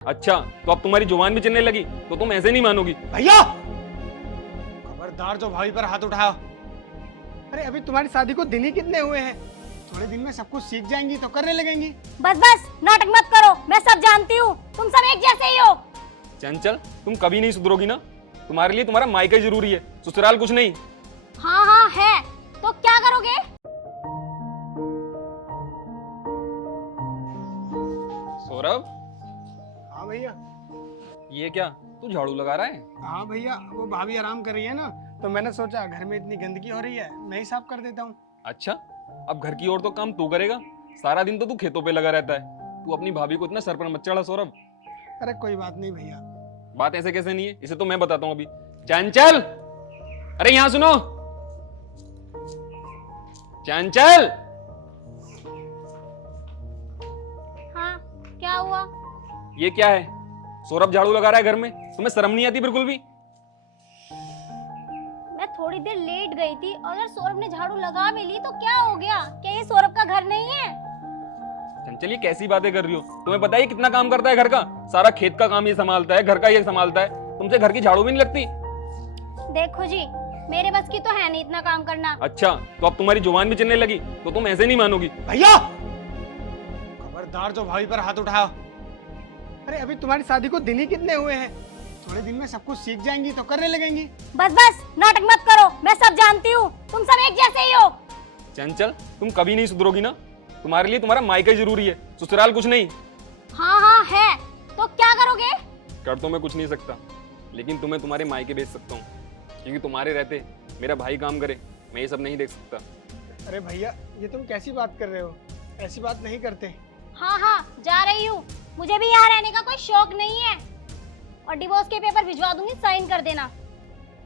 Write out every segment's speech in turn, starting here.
अच्छा, तो अब तुम्हारी जुबान भी चलने लगी तो तुम ऐसे नहीं मानोगी। भैया खबरदार जो भाभी पर हाथ उठाया। अरे अभी तुम्हारी शादी को दिन ही कितने हुए हैं, थोड़े दिन में सब कुछ सीख जाएंगी तो करने लगेंगी। बस बस नाटक मत करो, मैं सब जानती हूँ, तुम सब एक जैसे ही हो। चंचल, तुम कभी नहीं सुधरोगी ना। तुम्हारे लिए तुम्हारा मायका ही जरूरी है, ससुराल कुछ नहीं। हाँ हाँ है, तो क्या करोगे? सौरभ, हाँ भैया। ये क्या, तू झाड़ू लगा रहा है? हाँ भैया, वो भाभी आराम कर रही है ना, तो मैंने सोचा घर में इतनी गंदगी हो रही है, मैं ही साफ कर देता हूँ। अच्छा, अब घर की ओर तो काम तू करेगा। सारा दिन तो तू खेतों पे लगा रहता है। तू अपनी भाभी को इतना सर पर मत चढ़ा सौरभ। अरे कोई बात नहीं भैया। बात ऐसे कैसे नहीं है, इसे तो मैं बताता हूँ अभी। चंचल, अरे यहाँ सुनो। चंचल, हाँ क्या हुआ? ये क्या है? सौरभ झाड़ू लगा रहा है घर में, तुम्हें शर्म नहीं आती बिल्कुल भी? मैं थोड़ी देर लेट गई थी, अगर सौरभ ने झाड़ू लगा भी ली तो क्या हो गया? क्या ये सौरभ का घर नहीं है? चंचल, ये कैसी बातें कर रही हो? तुम्हें पता है ये कितना काम करता है घर का? सारा खेत का काम ये संभालता है, घर का ये संभालता है। तुमसे घर की झाड़ू भी नहीं लगती? देखो जी, मेरे बस की तो है नहीं इतना काम करना। अच्छा, तो अब तुम्हारी जुबान भी चलने लगी तो तुम ऐसे नहीं मानोगी। भैया खबरदार जो भाभी पर हाथ उठाया। अरे अभी तुम्हारी शादी को दिन ही कितने हुए हैं, थोड़े दिन में सब कुछ सीख जाएंगी तो करने लगेंगी। बस बस नाटक मत करो, मैं सब जानती हूँ, तुम सब एक जैसे ही हो। चंचल, तुम कभी नहीं सुधरोगी ना। तुम्हारे लिए तुम्हारा मायका ही जरूरी है, ससुराल कुछ नहीं। हाँ हाँ है, तो क्या करोगे? कर तो मैं कुछ नहीं सकता, लेकिन तुम्हें तुम्हारे मायके भेज सकता हूँ, क्योंकि तुम्हारे रहते मेरा भाई काम करे, मैं ये सब नहीं देख सकता। अरे भैया, ये तुम कैसी बात कर रहे हो, ऐसी बात नहीं करते। हाँ हाँ जा रही हूँ, मुझे भी यहाँ रहने का कोई शौक नहीं है, और डिवोर्स के पेपर भिजवा दूंगी, साइन कर देना।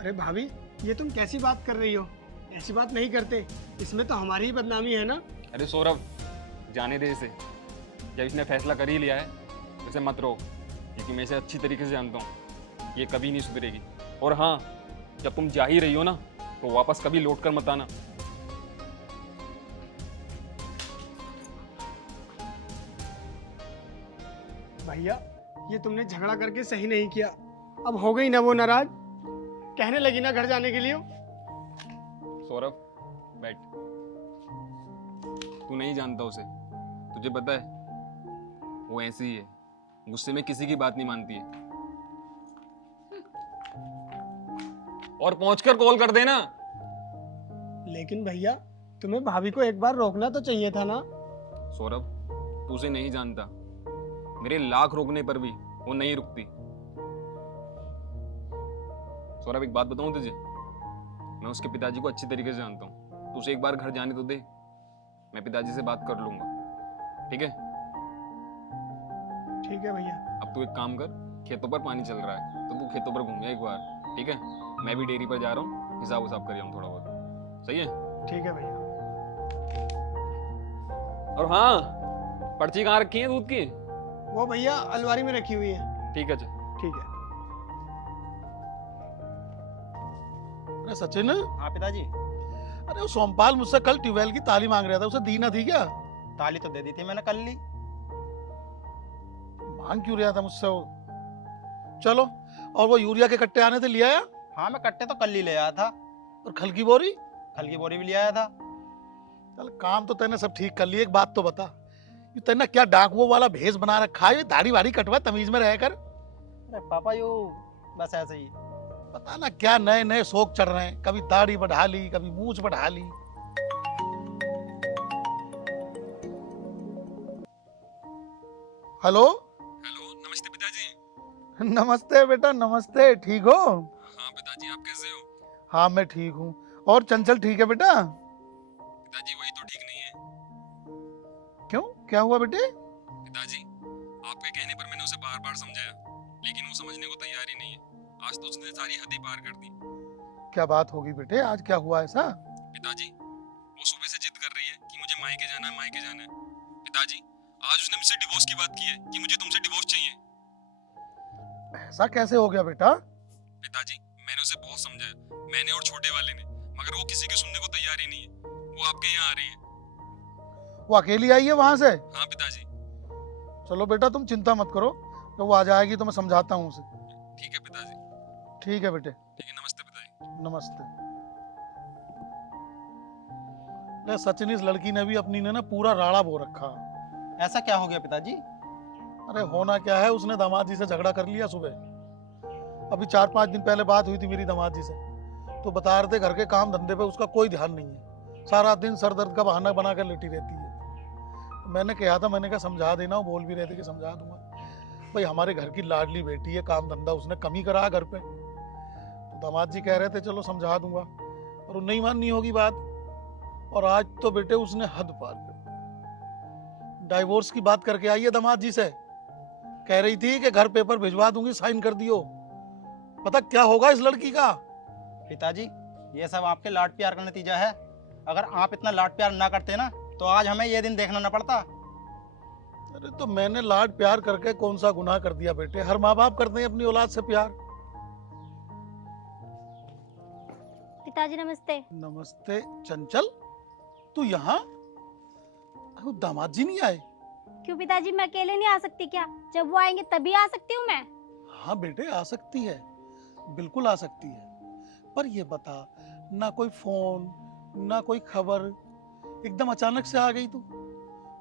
अरे भाभी, ये तुम कैसी बात कर रही हो, ऐसी बात नहीं करते, इसमें तो हमारी ही बदनामी है ना। अरे सौरभ, जाने दे इसे। जब इसने फैसला कर ही लिया है तो इसे मत रोक, क्योंकि मैं इसे अच्छी तरीके से जानता हूँ, ये कभी नहीं सुधरेगी। और हाँ, जब तुम जा ही रही हो ना, तो वापस कभी लौट कर मत आना। भैया, ये तुमने झगड़ा करके सही नहीं किया, अब हो गई ना वो नाराज, कहने लगी ना घर जाने के लिए। सौरभ, बैठ। तू नहीं जानता उसे, तुझे पता है वो ऐसी ही है, गुस्से में किसी की बात नहीं मानती है। और पहुंचकर कॉल कर देना। लेकिन भैया, तुम्हें भाभी को एक बार रोकना तो चाहिए था ना। सौरभ, तू उसे नहीं जानता, मेरे लाख रोकने पर भी वो नहीं रुकती। सौरभ, एक बात बताऊं तुझे, मैं उसके पिताजी को अच्छी तरीके से जानता हूँ। तू उसे एक बार घर जाने तो दे, मैं पिताजी से बात कर लूंगा, ठीक है? ठीक है भैया। अब तू एक काम कर, खेतों पर पानी चल रहा है तो तू खेतों पर घूम जा एक बार, ठीक है? मैं भी डेयरी पर जा रहा हूँ, हिसाब उसाब कर थोड़ा बहुत, सही है? ठीक है भैया। और हाँ, पर्ची कहाँ रखी है दूध की? वो भैया अलमारी में रखी हुई है। ठीक है, चल। ठीक है। अरे सचिन, हाँ पिताजी। अरे वो सोमपाल मुझसे कल ट्यूबवेल की ताली मांग रहा था, उसे दी ना थी क्या? ताली तो दे दी थी मैंने, कल ली। मांग क्यों रहा था मुझसे वो? चलो, और वो यूरिया के कट्टे आने थे, ले आया? हाँ मैं कट्टे तो कल ही ले आया था। और खल की बोरी? खल की बोरी भी ले आया था। चल, काम तो तैने सब ठीक कर लिया। एक बात तो बता, ये तैने क्या डाकुओं वाला भेष बना रखा है? ये दाढ़ी वाड़ी कटवा, तमीज में रह कर। अरे पापा यू बस ऐसे ही। पता ना क्या नए नए शौक चढ़ रहे हैं, कभी दाढ़ी बढ़ा ली, कभी मूंछ बढ़ा ली। हेलो। हेलो, नमस्ते पिताजी। नमस्ते बेटा, नमस्ते। ठीक हो? हाँ पिताजी, आप कैसे हो? हाँ मैं ठीक हूँ। और चंचल ठीक है बेटा? पिताजी, वही तो ठीक नहीं है। क्यों, क्या हुआ बेटे? पिताजी, आपके कहने पर मैंने उसे बार बार समझाया, लेकिन वो समझने को तैयार ही नहीं है। आज तो उसने सारी हदें पार कर दी। क्या बात होगी बेटे, आज क्या हुआ ऐसा? पिताजी, वो सुबह से जिद कर रही है कि मुझे मायके जाना है, मायके जाना है। पिताजी, आज उसने मुझसे डिवोर्स की बात की है कि मुझे तुमसे डिवोर्स चाहिए। ऐसा कैसे हो गया बेटा? पिताजी, मैंने उसे बहुत समझाया, मैंने और छोटे वाले ने, मगर वो किसी के सुनने को तैयार ही नहीं है। वो आपके यहाँ आ रही है। वो अकेली आई है वहां से? हाँ पिताजी। चलो बेटा, तुम चिंता मत करो, तो वो आ जाएगी तो मैं समझाता हूँ उसे। ठीक है पिताजी। ठीक है बेटे, ठीक है, नमस्ते पिताजी। नमस्ते। ले सचिन, इस लड़की ने भी अपनी ने ना पूरा राड़ा बो रखा। ऐसा क्या हो गया पिताजी? अरे होना क्या है, उसने दामाद जी से झगड़ा कर लिया सुबह। अभी 4-5 दिन पहले बात हुई थी मेरी दामाद जी से, तो बता रहे थे घर के काम धंधे पे उसका कोई ध्यान नहीं है, सारा दिन सर दर्द का बहाना बना कर लेटी रहती है। मैंने कहा था, मैंने कहा समझा देना, वो बोल भी रहे थे कि समझा दूंगा। भाई हमारे घर की लाडली बेटी है, काम धंधा उसने कम ही करा घर पे। तो दामाद जी कह रहे थे चलो समझा दूंगा, और वो नहीं माननी होगी बात। और आज तो बेटे उसने हद पार कर डाइवोर्स की बात करके आई है दामाद जी से। कह रही थी कि घर पेपर भिजवा दूंगी, साइन कर दियो। पता क्या होगा इस लड़की का? पिताजी, ये सब आपके लाड प्यार का नतीजा है। अगर आप इतना लाड प्यार ना करते ना, तो आज हमें ये दिन देखना ना पड़ता। अरे तो मैंने लाड प्यार करके कौन सा गुनाह कर दिया बेटे? हर माँ बाप करते हैं अपनी औलाद से प्यार। पिताजी नमस्ते। नमस्ते। चंचल, तू यहाँ? अरे दामाद जी नहीं आए? क्यों पिताजी, मैं अकेले नहीं आ सकती क्या? जब वो आएंगे तभी आ सकती हूँ मैं। हाँ बेटे, आ सकती है, बिल्कुल आ सकती है। पर ये बता, ना कोई फोन ना कोई खबर, एकदम अचानक से आ गई तू।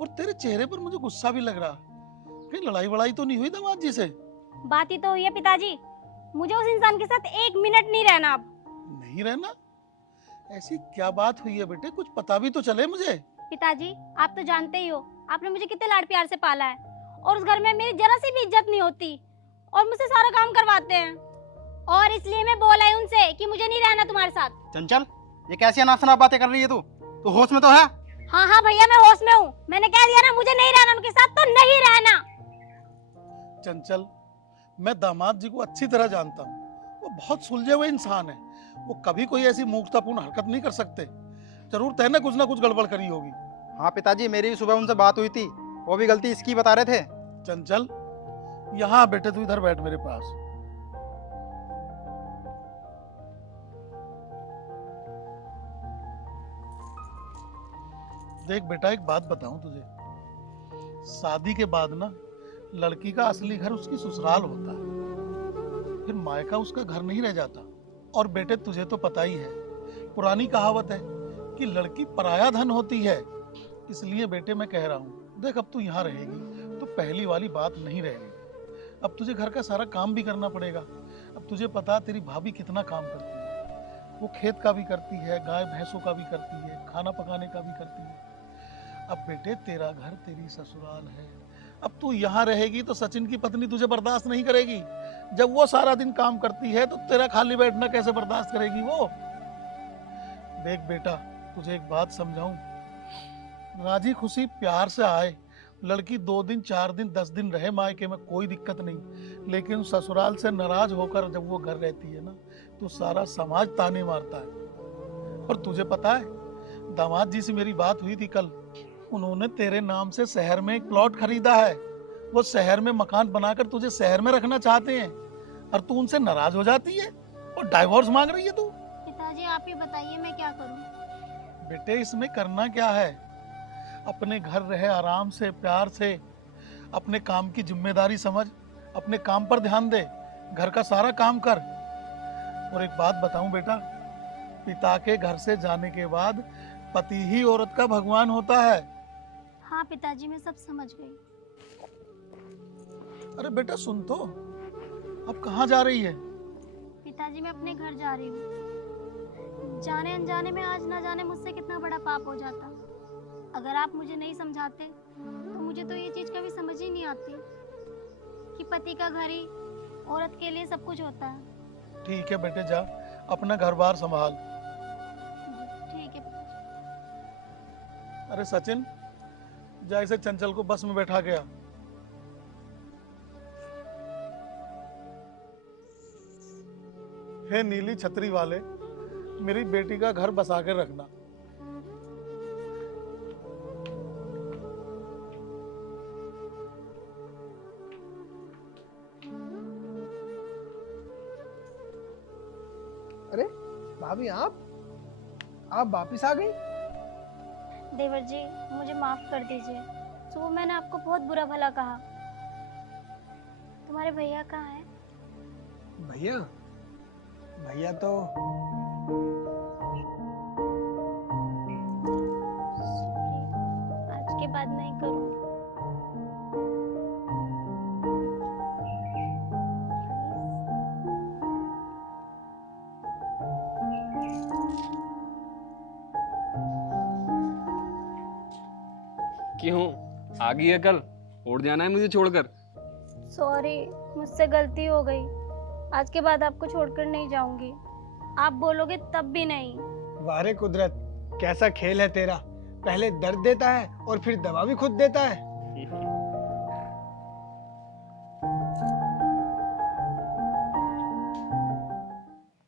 और तेरे चेहरे पर मुझे गुस्सा भी लग रहा। कहीं लड़ाई वड़ाई तो नहीं हुई दामाद जी से? बात ही तो हुई है पिताजी, मुझे उस इंसान के साथ 1 मिनट नहीं रहना अब। नहीं रहना? ऐसी क्या बात हुई है बेटे, कुछ पता भी तो चले मुझे। पिताजी आप तो जानते ही हो, आपने मुझे कितने लाड प्यार से पाला है, और उस घर में मेरी जरा सी भी इज्जत नहीं होती, और मुझसे सारा काम करवाते हैं। और इसलिए मैं बोला है उनसे कि मुझे नहीं रहना तुम्हारे साथ। चंचल, ये कैसी अनाप बातें कर रही है तू? तू होश में तो है? हाँ हाँ भैया, मैं होश में हूँ। मैंने कह दिया ना, मुझे नहीं रहना उनके साथ, तो नहीं रहना। चंचल, मैं दामाद जी को अच्छी तरह जानता हूँ, वो बहुत सुलझे हुए इंसान है। वो कभी कोई ऐसी मूर्खतापूर्ण हरकत नहीं कर सकते। जरूर तय ना कुछ गड़बड़ करी होगी। हाँ पिताजी, मेरी भी सुबह उनसे बात हुई थी, वो भी गलती इसकी बता रहे थे। चंचल, यहाँ बेटे, तू इधर बैठ मेरे पास। देख बेटा, एक बात बताऊं तुझे, शादी के बाद ना लड़की का असली घर उसकी ससुराल होता है, फिर मायका उसका घर नहीं रह जाता। और बेटे तुझे तो पता ही है, पुरानी कहावत है कि लड़की पराया धन होती है। इसलिए बेटे मैं कह रहा हूँ, देख अब तू यहाँ रहेगी तो पहली वाली बात नहीं रहेगी। अब तुझे घर का सारा काम भी करना पड़ेगा। अब तुझे पता तेरी भाभी कितना काम करती है, वो खेत का भी करती है, गाय भैंसों का भी करती है, खाना पकाने का भी करती है। अब बेटे तेरा घर तेरी ससुराल है। अब तू यहाँ रहेगी तो सचिन की पत्नी तुझे बर्दाश्त नहीं करेगी। जब वो सारा दिन काम करती है तो तेरा खाली बैठना कैसे बर्दाश्त करेगी वो? देख बेटा, तुझे एक बात समझाऊं, राजी खुशी प्यार से आए, लड़की 2 दिन 4 दिन 10 दिन रहे मायके में, कोई दिक्कत नहीं। लेकिन ससुराल से नाराज होकर जब वो घर रहती है ना, तो सारा समाज ताने मारता है। और तुझे पता है, दामाद जी से मेरी बात हुई थी कल, उन्होंने तेरे नाम से शहर में एक प्लॉट खरीदा है। वो शहर में मकान बनाकर तुझे शहर में रखना चाहते हैं, और तू उनसे नाराज हो जाती है और डाइवोर्स मांग रही है तू। पिताजी आप ही बताइए, मैं क्या करूं? बेटे इसमें करना क्या है? अपने घर रहे आराम से, प्यार से, अपने काम की जिम्मेदारी समझ, अपने काम पर ध्यान दे, घर का सारा काम कर। और एक बात बताऊं बेटा, पिता के घर से जाने के बाद पति ही औरत का भगवान होता है। हाँ पिताजी, मैं सब समझ गई। अरे बेटा सुन तो, अब कहाँ जा रही है? पिताजी मैं अपने घर जा रही हूँ। जाने अनजाने में आज ना जाने मुझसे कितना बड़ा पाप हो जाता। अगर आप मुझे नहीं समझाते तो मुझे तो ये चीज कभी समझ ही नहीं आती कि पति का घर ही औरत के लिए सब कुछ होता है। ठीक है बेटे, जा अपना घर बार संभाल। ठीक है पिताजी। अरे सचिन, जा इसे चंचल को बस में बैठा गया। हे नीली छतरी वाले, मेरी बेटी का घर बसा कर रखना। अरे भाभी, आप वापिस आ गई? देवर जी मुझे माफ कर दीजिए, सुबह मैंने आपको बहुत बुरा भला कहा। तुम्हारे भैया कहाँ हैं? भैया भैया तो आज के बाद नहीं करूँगी। क्यों आ गई है कल? उड़ जाना है मुझे छोड़कर? सॉरी, मुझसे गलती हो गई। आज के बाद आपको छोड़कर नहीं जाऊंगी। आप बोलोगे तब भी नहीं। वाह रे कुदरत, कैसा खेल है तेरा। पहले दर्द देता है और फिर दवा भी खुद देता है।